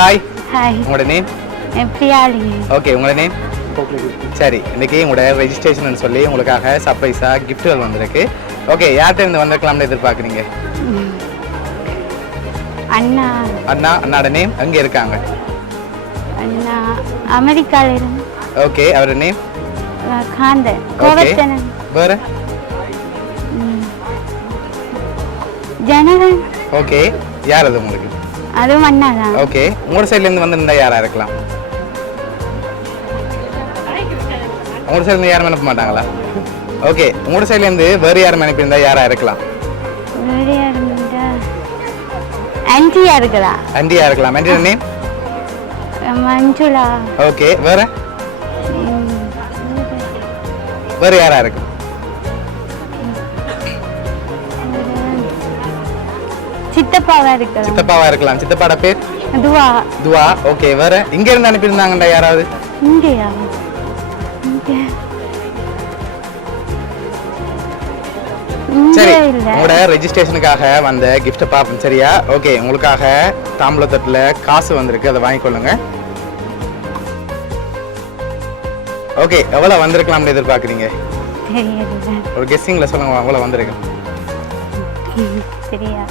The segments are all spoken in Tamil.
ஹாய். ஹாய். உங்களோட நேம்? பிரியாளி. ஓகே, உங்களோட நேம்? சரி, இன்னைக்கு உங்களோட ரெஜிஸ்ட்ரேஷன் சொல்லி உங்களுக்காக சர்ப்ரைஸா கிஃப்ட்கள் வந்திருக்கு. ஓகே, யார்கிட்ட இருந்து வந்திருக்கலாம்னு எதிர்பார்க்குறீங்க? அண்ணா. அண்ணாட நேம் எங்க இருக்காங்க? அண்ணா அமெரிக்கால இருந்து. ஓகே, அவரோட நேம்? காந்தன். கோவர்த்தனன். வேற? ஜனகன். ஓகே, யார் அது உங்களுக்கு? அதுவும் அண்ணா தான். ஓகே, உங்களோட சைட்ல இருந்து வந்திருந்தா யாரா இருக்கலாம்? உங்களோட சைட்ல இருந்து யாரும் அனுப்ப மாட்டாங்களா? ஓகே, உங்களோட சைட்ல இருந்து வேற யாரும் அனுப்பியிருந்தா யாரா இருக்கலாம்? வேற யாரும் இருந்தா ஆன்ட்டியா இருக்கலாம். ஆன்ட்டியா இருக்கலாம். ஆன்ட்டியோட நேம்? மஞ்சுளா. ஓகே, வேற? வேற யாரா இருக்கு? சித்தப்பாவா இருக்கலாம். சித்தப்பாவா இருக்கலாம். சித்தப்பாட பேர்? துவா. துவா. ஓகே, வேற? இங்க இருந்து அனுப்பியிருந்தாங்கடா யாராவது? இங்கயா? சரி, உங்களோட ரெஜிஸ்ட்ரேஷனுக்காக வந்த கிஃப்ட் பாப்போம். சரியா? ஓகே, உங்களுக்காக தாம்பூலத்தட்டுல காசு வந்திருக்கு, அதை வாங்கிக்கொள்ளுங்க. ஓகே, எவ்வளவு வந்திருக்கலாம்னு எதிர்பார்க்குறீங்க? தெரியல. ஒரு கெஸ்ஸிங்ல சொல்லுங்க, எவ்வளவு வந்திருக்கு? சரியா?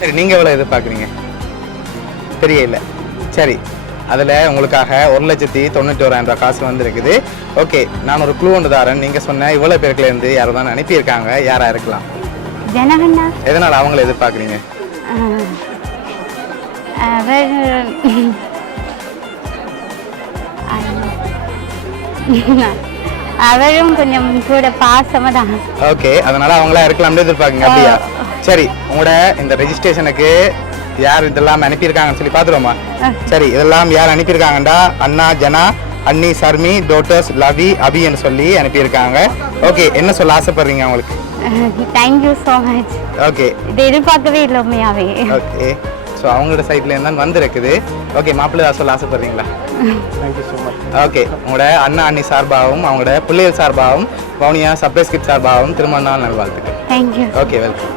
சரி, நீங்க எவ்வளவு எதிர்பார்க்குறீங்க? தெரியல. சரி, அதில் உங்களுக்காக 1,91,000 ரூபாய் காசு வந்திருக்குது. ஓகே, நான் ஒரு க்ளூ ஒன்று தரேன். நீங்கள் சொன்ன இவ்வளோ பேருக்குலேருந்து யாரோ தான் அனுப்பியிருக்காங்க. யாராக இருக்கலாம்? ஜனகண்ணா. எதனால் அவங்கள எதிர்பார்க்குறீங்க? அவரும் கொஞ்சம் கூட பாசமாக தான். ஓகே, அதனால அவங்களா இருக்கலாம்னு எதிர்பார்க்குங்க. அப்படியா? சரி, உங்களோட இந்த ரெஜிஸ்ட்ரேஷனுக்கு யார் இதெல்லாம் அனுப்பியிருக்காங்கன்னு சொல்லி பார்த்துருவோமா? சரி, இதெல்லாம் யார் அனுப்பியிருக்காங்கடா? அண்ணா ஜனா, அண்ணி சர்மி, டோட்டர்ஸ் லவி, அபின்னு சொல்லி அனுப்பியிருக்காங்க. ஓகே, என்ன சொல்ல ஆசைப்படுறீங்க அவங்களுக்கு? Thank you so much. ஓகே, இது எதிர்பார்க்கவே இல்லை உண்மையாவே. ஓகே, ஸோ அவங்களோட சைட்ல இருந்தால் வந்திருக்குது. ஓகே, மாப்பிள்ளை சொல்ல ஆசைப்படுறீங்களா? Thank you so much. ஓகே, உங்களோட அண்ணா அண்ணி சார்பாகவும் அவங்களோட பிள்ளைகள் சார்பாகவும் வவுனியா சர்ப்ரைஸ் கிஃப்ட் சார்பாகவும் திருமண நாள் நல்வாழ்த்துக்கள். தேங்க்யூ. Okay, welcome.